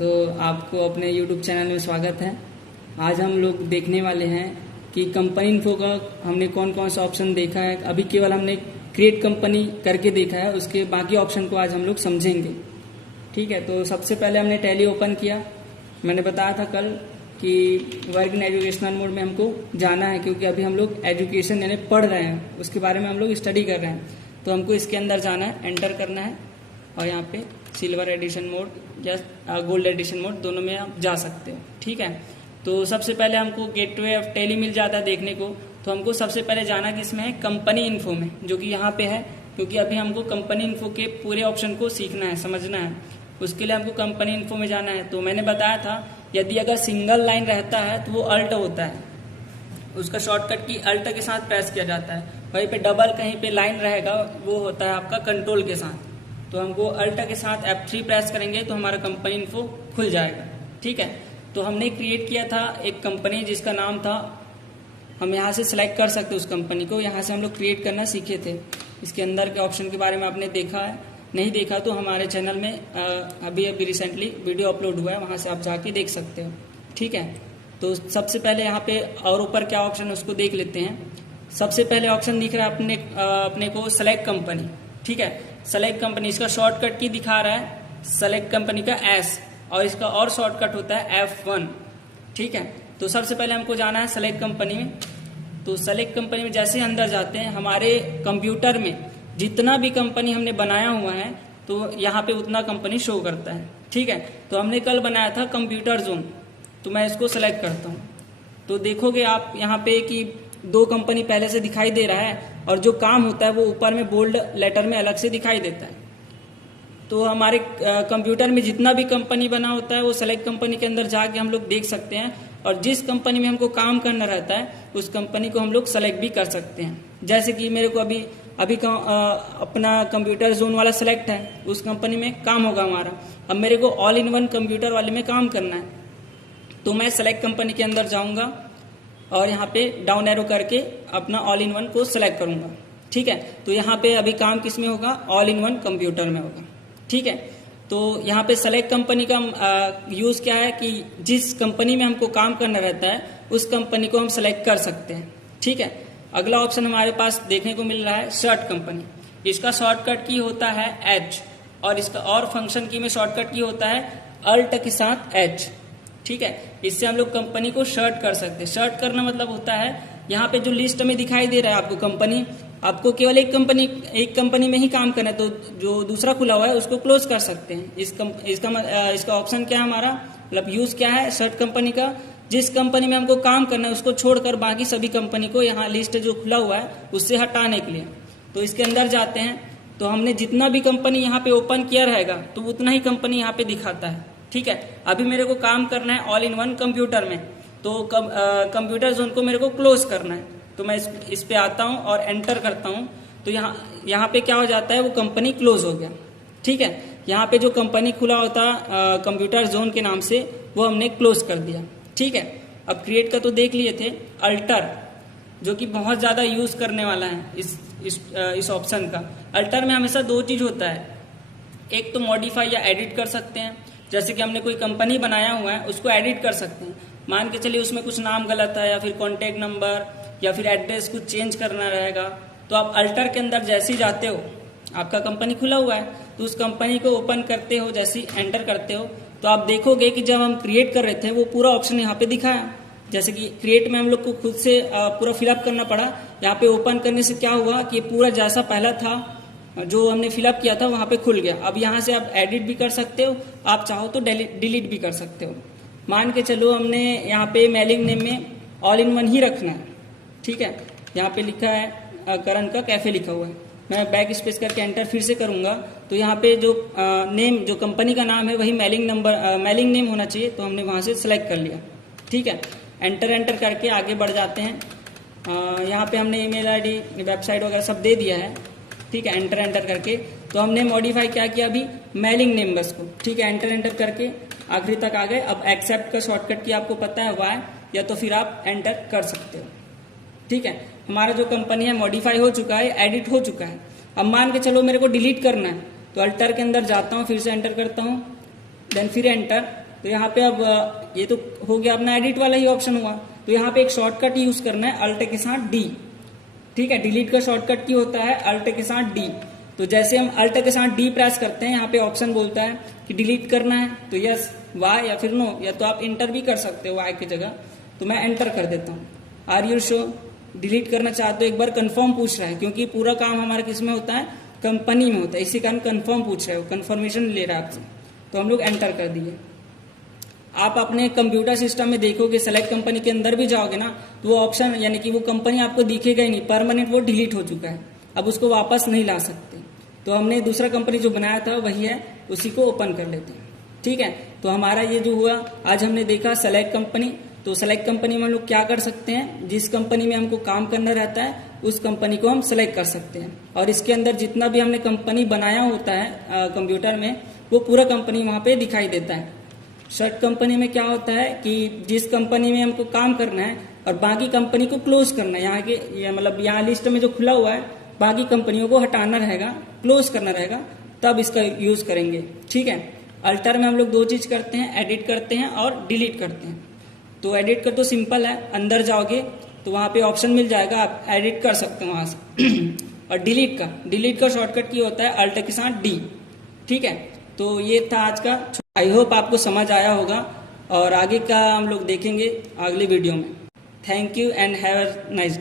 तो आपको अपने YouTube चैनल में स्वागत है। आज हम लोग देखने वाले हैं कि कंपनी इन्फो का हमने कौन कौन सा ऑप्शन देखा है। अभी केवल हमने क्रिएट कंपनी करके देखा है, उसके बाकी ऑप्शन को आज हम लोग समझेंगे। ठीक है, तो सबसे पहले हमने टैली ओपन किया। मैंने बताया था कल कि वर्क इन एजुकेशनल मोड में हमको जाना है, क्योंकि अभी हम लोग एजुकेशन यानी पढ़ रहे हैं, उसके बारे में हम लोग स्टडी कर रहे हैं। तो हमको इसके अंदर जाना है, एंटर करना है और यहाँ पे सिल्वर एडिशन मोड या गोल्ड एडिशन मोड दोनों में आप जा सकते हो। ठीक है, तो सबसे पहले हमको गेटवे ऑफ टैली मिल जाता है देखने को। तो हमको सबसे पहले जाना किसमें है, कंपनी इन्फो में, जो कि यहाँ पे है, क्योंकि अभी हमको कंपनी इन्फो के पूरे ऑप्शन को सीखना है, समझना है। उसके लिए हमको कंपनी इन्फो में जाना है। तो मैंने बताया था यदि अगर सिंगल लाइन रहता है तो वो अल्ट होता है, उसका शॉर्टकट की अल्ट के साथ प्रेस किया जाता है। वहीं पे डबल कहीं पे लाइन रहेगा वो होता है आपका कंट्रोल के साथ। तो हमको अल्ट के साथ F3 प्रेस करेंगे तो हमारा कंपनी इन्फो खुल जाएगा। ठीक है, तो हमने क्रिएट किया था एक कंपनी जिसका नाम था, हम यहाँ से सिलेक्ट कर सकते उस कंपनी को। यहाँ से हम लोग क्रिएट करना सीखे थे। इसके अंदर के ऑप्शन के बारे में आपने देखा है, नहीं देखा तो हमारे चैनल में अभी रिसेंटली वीडियो अपलोड हुआ है, वहाँ से आप जाके देख सकते हो। ठीक है, तो सबसे पहले यहाँ पे और ऊपर क्या ऑप्शन है उसको देख लेते हैं। सबसे पहले ऑप्शन दिख रहा है अपने को सेलेक्ट कंपनी। ठीक है, सेलेक्ट कंपनी, इसका शॉर्टकट की दिखा रहा है सेलेक्ट कंपनी का S, और इसका और शॉर्टकट होता है F1। ठीक है, तो सबसे पहले हमको जाना है सेलेक्ट कंपनी में। तो सेलेक्ट कंपनी में जैसे अंदर जाते हैं, हमारे कंप्यूटर में जितना भी कंपनी हमने बनाया हुआ है तो यहाँ पे उतना कंपनी शो करता है। ठीक है, तो हमने कल बनाया था कंप्यूटर जोन, तो मैं इसको सेलेक्ट करता हूँ। तो देखोगे आप यहाँ पे कि 2 कंपनी पहले से दिखाई दे रहा है, और जो काम होता है वो ऊपर में बोल्ड लेटर में अलग से दिखाई देता है। तो हमारे कंप्यूटर में जितना भी कंपनी बना होता है वो सेलेक्ट कंपनी के अंदर जाके हम लोग देख सकते हैं, और जिस कंपनी में हमको काम करना रहता है उस कंपनी को हम लोग सेलेक्ट भी कर सकते हैं। जैसे कि मेरे को अभी अपना कंप्यूटर जोन वाला सेलेक्ट है, उस कंपनी में काम होगा हमारा। अब मेरे को ऑल इन वन कंप्यूटर वाले में काम करना है, तो मैं सेलेक्ट कंपनी के अंदर जाऊंगा और यहाँ पे डाउन एरो करके अपना ऑल इन वन को सिलेक्ट करूंगा। ठीक है, तो यहाँ पे अभी काम किस में होगा, ऑल इन वन कंप्यूटर में होगा। ठीक है, तो यहाँ पे सेलेक्ट कंपनी का यूज क्या है कि जिस कंपनी में हमको काम करना रहता है उस कंपनी को हम सेलेक्ट कर सकते हैं। ठीक है, अगला ऑप्शन हमारे पास देखने को मिल रहा है शॉर्ट कंपनी। इसका शॉर्टकट की होता है H, और इसका और फंक्शन की में शॉर्टकट की होता है अल्ट के साथ H। ठीक है, इससे हम लोग कंपनी को शर्ट कर सकते हैं। शर्ट करना मतलब होता है यहाँ पे जो लिस्ट में दिखाई दे रहा है आपको कंपनी, आपको केवल एक कंपनी में ही काम करना है, तो जो दूसरा खुला हुआ है उसको क्लोज कर सकते हैं। इसका ऑप्शन क्या है हमारा, मतलब यूज क्या है शर्ट कंपनी का, जिस कंपनी में हमको काम करना है उसको छोड़कर बाकी सभी कंपनी को यहाँ लिस्ट जो खुला हुआ है उससे हटाने के लिए। तो इसके अंदर जाते हैं, तो हमने जितना भी कंपनी यहाँ पे ओपन किया रहेगा तो उतना ही कंपनी यहाँ पे दिखाता है। ठीक है, अभी मेरे को काम करना है ऑल इन वन कंप्यूटर में, तो कंप्यूटर जोन को मेरे को क्लोज करना है। तो मैं इस पे आता हूँ और एंटर करता हूँ, तो यहाँ पे क्या हो जाता है, वो कंपनी क्लोज हो गया। ठीक है, यहाँ पे जो कंपनी खुला होता कंप्यूटर जोन के नाम से वो हमने क्लोज कर दिया। ठीक है, अब क्रिएट का तो देख लिए थे, अल्टर जो कि बहुत ज्यादा यूज करने वाला है इस ऑप्शन का। अल्टर में हमेशा 2 चीज होता है, एक तो मॉडिफाई या एडिट कर सकते हैं। जैसे कि हमने कोई कंपनी बनाया हुआ है उसको एडिट कर सकते हैं। मान के चलिए उसमें कुछ नाम गलत है, या फिर कॉन्टेक्ट नंबर या फिर एड्रेस कुछ चेंज करना रहेगा, तो आप अल्टर के अंदर जैसे ही जाते हो, आपका कंपनी खुला हुआ है तो उस कंपनी को ओपन करते हो, जैसे ही एंटर करते हो तो आप देखोगे कि जब हम क्रिएट कर रहे थे वो पूरा ऑप्शन यहाँ पे दिखाया। जैसे कि क्रिएट में हम लोग को खुद से पूरा फिलअप करना पड़ा, यहाँ पे ओपन करने से क्या हुआ कि पूरा जैसा पहला था जो हमने फिलअप किया था वहां पे खुल गया। अब यहाँ से आप एडिट भी कर सकते हो, आप चाहो तो डिलीट भी कर सकते हो। मान के चलो हमने यहाँ पे मेलिंग नेम में ऑल इन वन ही रखना है। ठीक है, यहाँ पे लिखा है करण का कैफे लिखा हुआ है, मैं बैक स्पेस करके एंटर फिर से करूंगा तो यहाँ पे जो नेम जो कंपनी का नाम है वही मेलिंग नेम होना चाहिए, तो हमने वहां से सिलेक्ट कर लिया। ठीक है, एंटर करके आगे बढ़ जाते हैं। यहाँ पे हमने ईमेल आईडी वेबसाइट वगैरह सब दे दिया है। ठीक है, एंटर करके तो हमने मॉडिफाई क्या किया अभी, मेलिंग नेम बस को। ठीक है, एंटर करके आखिरी तक आ गए। अब एक्सेप्ट का शॉर्टकट की आपको पता है वाई, या तो फिर आप एंटर कर सकते हो। ठीक है, हमारा जो कंपनी है मॉडिफाई हो चुका है, एडिट हो चुका है। अब मान के चलो मेरे को डिलीट करना है, तो अल्टर के अंदर जाता हूँ, फिर से एंटर करता हूँ, देन फिर एंटर, तो यहाँ पे अब ये तो हो गया अपना एडिट वाला ही ऑप्शन हुआ। तो यहाँ पे एक शॉर्टकट यूज करना है अल्ट के साथ डी। ठीक है, डिलीट का शॉर्टकट की होता है अल्ट के साथ डी। तो जैसे हम अल्ट के साथ डी प्रेस करते हैं, यहाँ पे ऑप्शन बोलता है कि डिलीट करना है तो यस वाई या फिर नो, या तो आप इंटर भी कर सकते हो वाई की जगह। तो मैं एंटर कर देता हूँ। आर यू श्योर, डिलीट करना चाहते हो, एक बार कंफर्म पूछ रहा है क्योंकि पूरा काम हमारा किस में होता है, कंपनी में होता है, इसी कारण कंफर्म पूछ रहे हो, कंफर्मेशन ले रहा है आपसे। तो हम लोग एंटर कर दिए। आप अपने कंप्यूटर सिस्टम में देखोगे, सेलेक्ट कंपनी के अंदर भी जाओगे ना, तो वो ऑप्शन यानी कि वो कंपनी आपको दिखेगा ही नहीं, परमानेंट वो डिलीट हो चुका है, अब उसको वापस नहीं ला सकते। तो हमने दूसरा कंपनी जो बनाया था वही है, उसी को ओपन कर लेते हैं। ठीक है, तो हमारा ये जो हुआ, आज हमने देखा सेलेक्ट कंपनी। तो सेलेक्ट कंपनी में हम लोग क्या कर सकते हैं, जिस कंपनी में हमको काम करना रहता है उस कंपनी को हम सेलेक्ट कर सकते हैं, और इसके अंदर जितना भी हमने कंपनी बनाया होता है कंप्यूटर में, वो पूरा कंपनी वहां पे दिखाई देता है। शॉर्ट कंपनी में क्या होता है कि जिस कंपनी में हमको काम करना है और बाकी कंपनी को क्लोज करना है, यहाँ के मतलब यहाँ लिस्ट में जो खुला हुआ है बाकी कंपनियों को हटाना रहेगा, क्लोज करना रहेगा, तब इसका यूज करेंगे। ठीक है, अल्टर में हम लोग दो चीज करते हैं, एडिट करते हैं और डिलीट करते हैं। तो एडिट कर तो सिंपल है, अंदर जाओगे तो वहां पे ऑप्शन मिल जाएगा, आप एडिट कर सकते हो वहां से। और डिलीट का शॉर्टकट की होता है अल्ट के साथ डी। ठीक है, तो ये था आज का। आई होप आपको समझ आया होगा, और आगे का हम लोग देखेंगे अगले वीडियो में। Thank you and have a nice